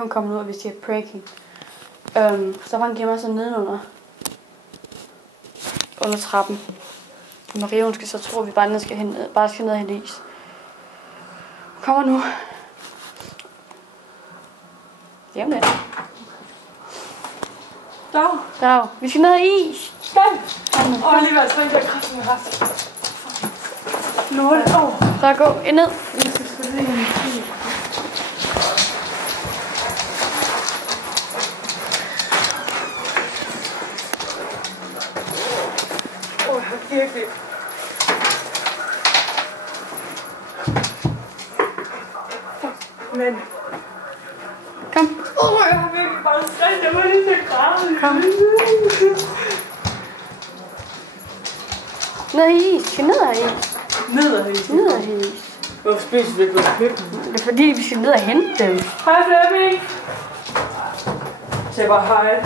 Hun kommer ud, og vi siger pranking. Så han gemmer sig nedenunder. Under trappen. Og Maria, hun skal så tro, at vi bare skal ned og hente is. Hun kommer nu. Det er om lidt. Dag. Vi skal ned og is. Skal vi? Alligevel, så ikke kraften, jeg har haft. Lort. Så gå ind ned. Virkelig. Men. Kom. Jeg har virkelig bare skrevet, jeg var lige så græde. Kom. Ned i is. Vi skal ned og is. Ned og is. Hvorfor spiser vi ikke på køkkenet? Det er fordi, vi skal ned og hente dem. Hej Flemming. Siger bare hej.